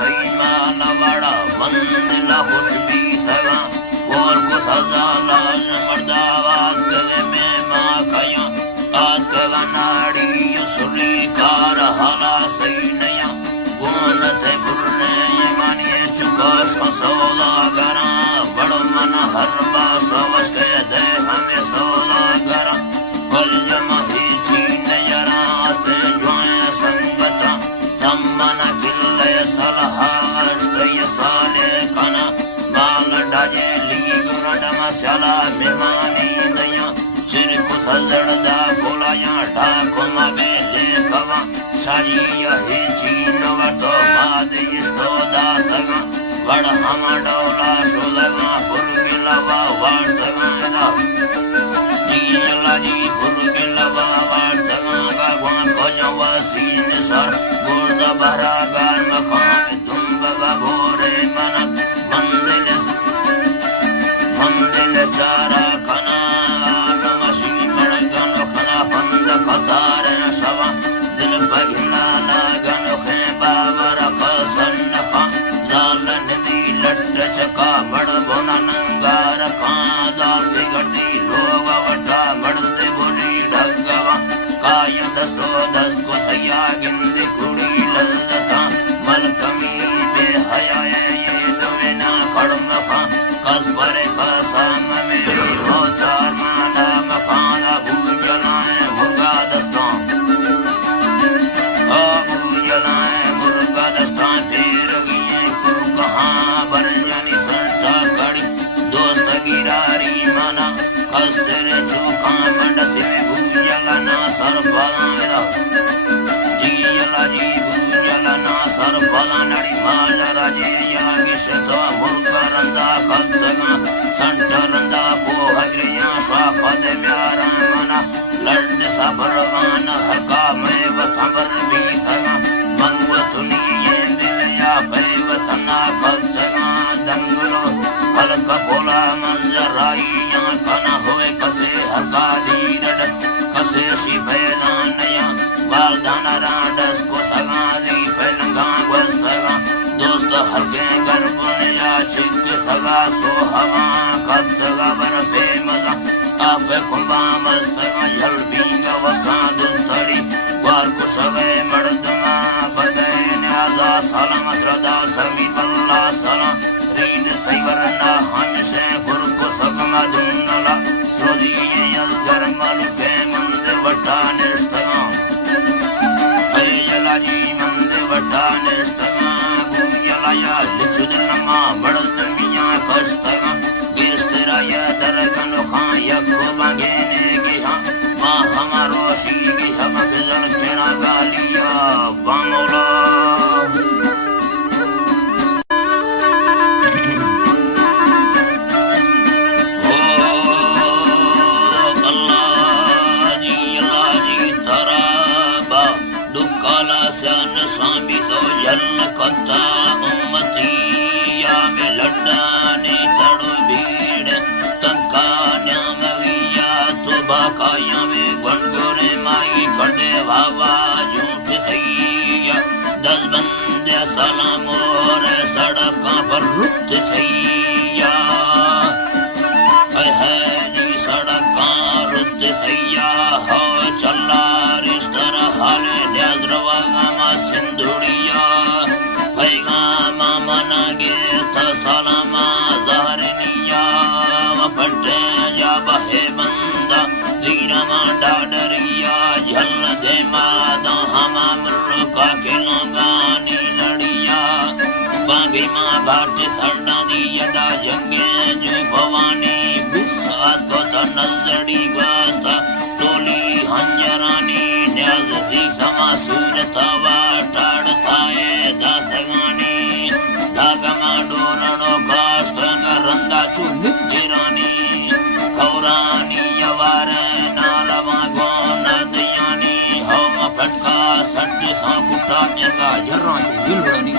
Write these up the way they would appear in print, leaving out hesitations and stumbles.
सही माला बड़ा मंदिला खुशबी सगा और को सजा लाल मर्दाबाद तले में माँ कया आत नाड़ी सुरी कार हाला सही नया गोन थे बुरने मानिए चुका सौदा करा बड़ मन हर बास वश के दे हमें सौदा करा बल जमही चीन यरास्ते जोए संगता तम मन किल्ले सलहाश्तय साले कना बाल डाजे लिगी गुणडम चला मेमानी दया सिर को सजड़दा बोलाया ढाको मबे लेखवा शालिया ही चीन वटो बाद इस्तोदा सगा वड़ हम डौला सुलगा बुरगिलवा वार्तगा जीला जी बुरगिलवा वार्तगा गुण कोजवा सीन सर गुर्द भरा गान मखाम दुम्बगा भोरे मनक मंदिल चारा खना नमशी मड़गन खना बंद कतार शवा दिल बगिना लागन खे बाबर कसन खा लाल नदी लट चका बड़ बोना नंगार कादा बिगड़ती लोग वटा मड़ते बोली ढगवा कायम दस्तो दस को सया गिंदी कुड़ी ललता मल कमी दे हया ये दुवे ना खड़म खा कस परे कसम में हो चार माला मखाना भूल जलाए मुर्गा दस्ता जलाए मुर्गा दस्ता फिर गए को कहाँ बर जानी संता कड़ी दोस्त गिरारी मना कस तेरे चूखा मंड से भूल जलाना सर बलाएगा जीला जी भूल जलाना सर बला नड़ी माल राजे यागी शता मुर्गा रंदा खतगा संत रंदा को हगरिया स्वाफत प्यारा मना लड़ सबरवान हका में वथंबर भी सगा मंगव सुनिए दिल या पैवतना खतगा दंगलो हलक बोला मंजराई या कना होए कसे हका दीरड कसे शिफेला नया वालदाना राडस को सगा दी फैलगा वस्तगा दोस्त हरके गर्भन या चित्त सगा सो हवा खतगा बरसे मजा आप कुंभा मस्तगा जल बींगा वसा दुस्तरी वार कुशवे मर्दमा बदे न्याजा सलामत रदा समी बल्ला सलाम रीन तैवरना हंसे गुर को सगमा दुन्नला सोदी यल गरमल के मंदिर वटा निस्तगा अयला जी मंदिर वटा निस्तगा गुयला या लिचुदनमा बड़द मिया कस्तगा गेस्तरा या दरगन खा यको बागेने गिहा मा हमारो सी गिहा मगजन केना गालिया बांगोला स्वामी तो जल कथा उम्मती या में लड्डाने तड़ो भीड़ तंका न्याम गया तो बाकाया में गणगोरे माई खड़े भावा झूठ सैया दस बंदे सलाम और सड़का पर रुत सैया है जी सड़का रुत सैया हो चला रिश्तर हाले न्याद्रवागा सिंधुड़िया पैगामा मना गिरथ सलामा जहरनिया वपटे जा बहे बंदा जीरमा डाडरिया झल दे मादा हमा मुर्का के लोगानी लड़िया बागी माँ घाट सरना दी यदा जंगे जो भवानी बिस्सात को नजड़ी वास्ता टोली हंजरानी न्याज़ी समा सूरता वाटाड़ताए दासगानी दागमा डोरणो काष्टंग रंदा चुनिरानी कौरानी यवारे नालवा गोन दयानी हम फटका सट सा कुटा जगा जर्रा चुलड़नी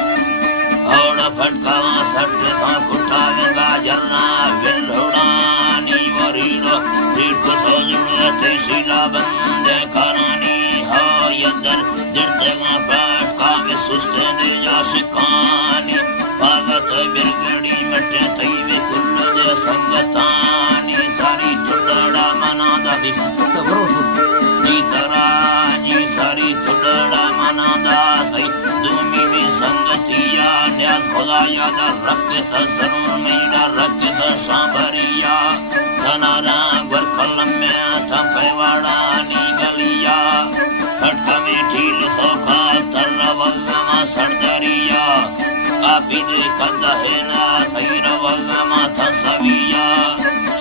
और फटका सट सा कुटा जगा जर्रा विलड़ानी वरीलो रीट सोजड़ो ते शिला बंदे करानी हो यदर दिरतेगा फटका में कुस्ते दे याशिकानी भगत बिरगड़ी मटे तैवे कुल्लो दे संगतानी सारी तुडड़ा मना दा जी तरा जी सारी तुडड़ा मना दा दूमी में संगतिया न्याज खुदाया दा रक्त सरूर मेरा रक्त शांभरिया धनारा गुर कलम में था पैवाड़ा नी गलिया फटका में ठील सोखा तरला वल्लमा सरदरिया आफिद कदा है ना सैर वल्लमा था सविया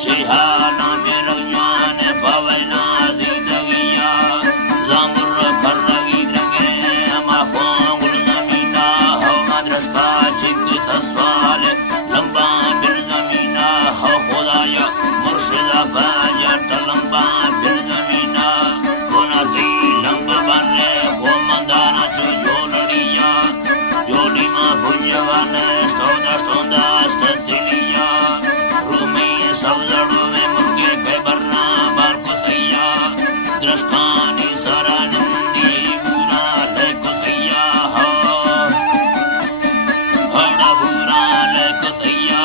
शिहाना में रगमान पवना जिंदगिया जामुर खर्रगी रगे अमा खोंगुल जमीना हो मद्रसा चिक सवाल लंबा बिल जमीना हो खुदाया मुर्शिदा बाया लंबा बिल जमीना कोना ती लंबा बने हो मंदाना जो जोलड़िया जोली मा भुजवाने स्टोदा स्टतिलिया रूमी सवजड़ो में मुर्गे के बरना बार को सैया दृष्टानी सरानंदी बुरा ले को सैया हो बड़ा बुरा ले को सैया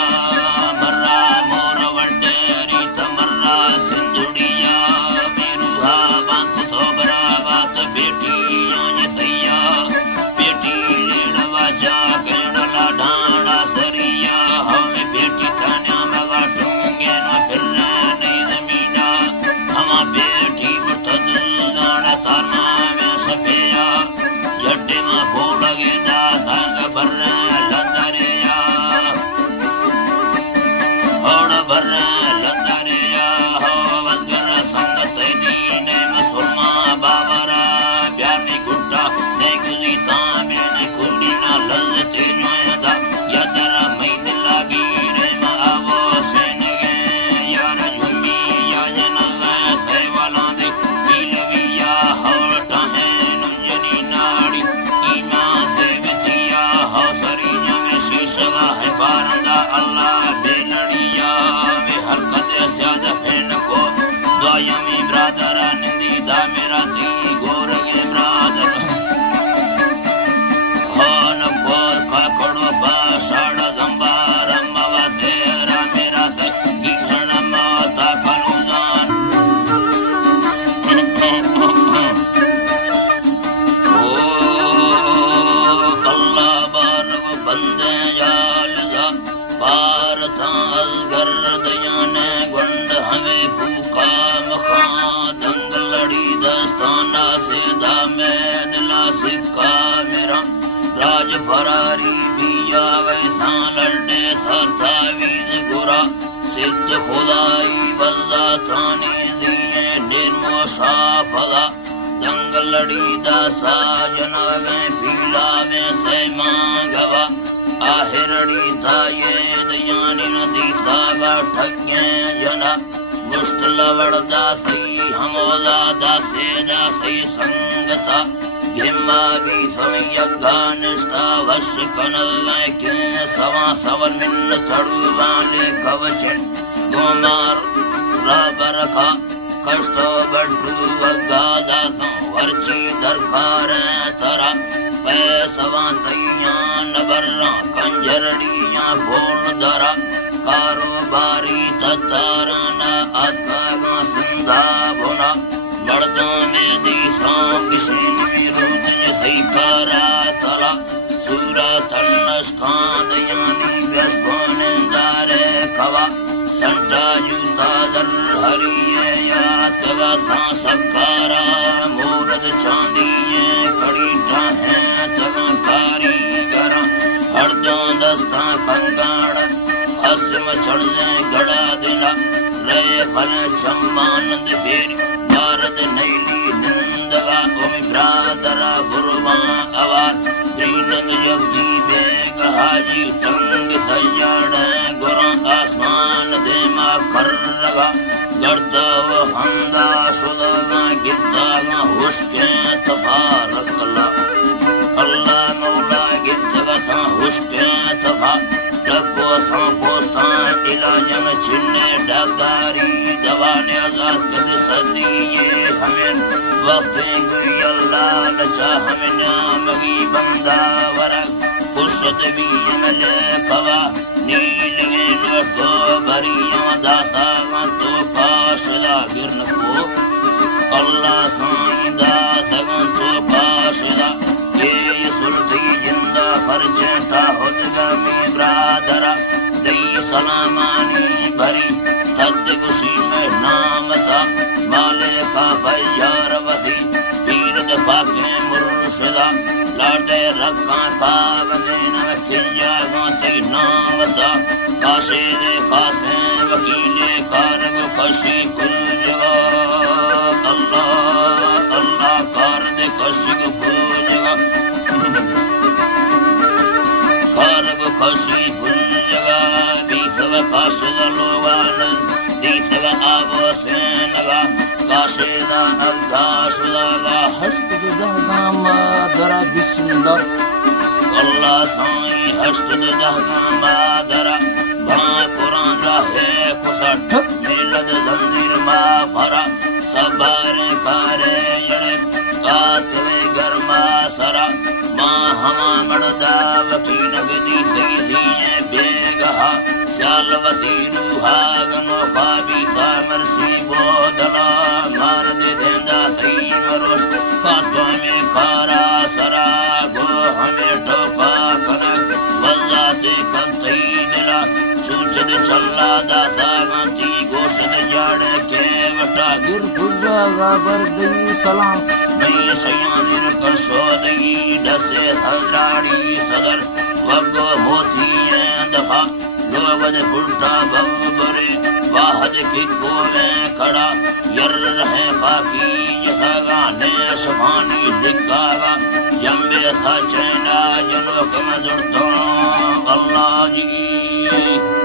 मर्रा मोर वंडेरी तमर्रा सिंधुड़िया बिरुहा बांक सोबरा गात बेटी ये सैया बेटी लेड़वा जा केड़ला ढाड़ा सरिया हमें बेटी कान्या मगा टूंगे ना फिरना नहीं जमीना हमा बेटी बुठद दाड़ा ताना में सफिया जट्टे मा बोलगे दा संग भरना लंदरिया होड़ भरना लंदरिया हो वजगर संगत दीने मुसलमा बाबरा प्यार में गुट्टा नहीं गुजी तामे नहीं कुंडी ना ललते नोयदा यादरा मैन लागी रे मावो सेनगे यार जुमी या जनला सेवाला दे पीलविया होटा है नुंजनी नाड़ी ईमा से बिथिया हो सरिया में शीशगा है फारंदा अल्लाह बेलड़िया वे हरकत स्यादा फेन को दुआया में ब्रादरा निंदी दा मेरा ती गोरगे ब्रादर होन को कड़ो बाषाड़ दंबार मवा तेरा मेरा से गिहण माता कनुदान ओ कल्ला बार को बंदे यालदा पार थाल गर्दयाने गुंड हमें भूखा मखा दंग लड़ी दस्ताना से दामे दिला सिक्का मेरा राज फरारी बिया वैसा लड़ने साथा वीज गुरा सिद्ध खुदाई बल्ला थानी दिए निर्मोशा फला दंग लड़ी दासा जना गए पीला में से मांगवा आहिरड़ी था ये दयानी नदी सागा ठगे जना मुश्किल वड़दा सही हमोदा दासे दासी संगता गिम्मा भी समयगा निष्ठा वश कनल के सवा सवन मिन्न थड़ू वाले कवचन गोमार राबरखा कष्टो बट्टू वगादा वर्ची दरकार तरा पैसवा तैया नबर्रा कंजरड़िया भोन दरा कारोबारी तताराना आत्मा सिंधा भुना मर्दों में दिशा किसी रूत सही करा तला सूरा तन्नस कांदयानी व्यस्कोन दारे कवा संटा जूता दर हरिये या तगा ता सकारा मूरद चांदिये कड़ी ठाहे तगा कारीगरा हरदों दस्ता कंगाड़ हसम चढ़े गड़ा दिला रे फल चम्मानंद बेरी भारत नैली हिंदगा ओम ब्रादरा बुरवा अवार त्रिनंद योगी बेग हाजी टंग सयाड़ गुरा आसमान दे मा कर लगा गड़ता वो हमदा सुलगा गिरता गा हुस्के तबारकला अल्लाह मौला गिरता गा हुस्के तबा लको सांपोस्ता इलाजन छिन्ने डाकारी दवा ने आजाद कद सद दिए हमें वक्त गुई अल्लाह लचा हमें नामगी बंदा वरक खुशत भी अमले कवा नील में लटो भरी दाता तो काशदा गिरन को अल्लाह साइंदा तगन तो काशदा ये सुल्ती जिंदा खर्चे ताहुदगा में ब्रादरा दई सलामानी भरी तद खुशी में नाम था माले का भैयार वही पीर दफाके मुर्शिदा लाडे रखा कागने न खिंजा गाते नाम था काशे दे कासे वकीले कारग खशी कुलजगा अल्लाह अल्लाह कार दे खशी कुलजगा कारग खशी कुलजगा बीसगा काशदा लोवान दीसगा आबो सेनगा काशदा अरदाशदा हस्तदा गामा दरा बिस्मिल्लाह अल्लाह साईं हस्तदा गामा दरा बा कुरान रहे कुसा ठक मिलद जंजीर मा फरा सबर करे यणे कातले गरमा सरा मा हमा मड़दा वकीन गदी सही दिए बेगहा चाल वसीरू हागनो खाबी सामरसी बोदला मार दे देंदा सही मरोश कातवा में कारा सरा गो हमें ठोका कनक वल्लाते कत्ती दिला चूचद चल्ला दासा गांती गोशद जाड़े के वटा गिर पुजा गाबर दई सलाम मैं सयानिर कसो दई डसे हजराड़ी सदर वगो मोती दफा लोगद फुलटा भव बरे वाहद की कोवे खड़ा यर रहे खाकी यथागा ने शभानी लिखागा जम्बे सा चैना जनो के मजुड़तो अल्लाह जी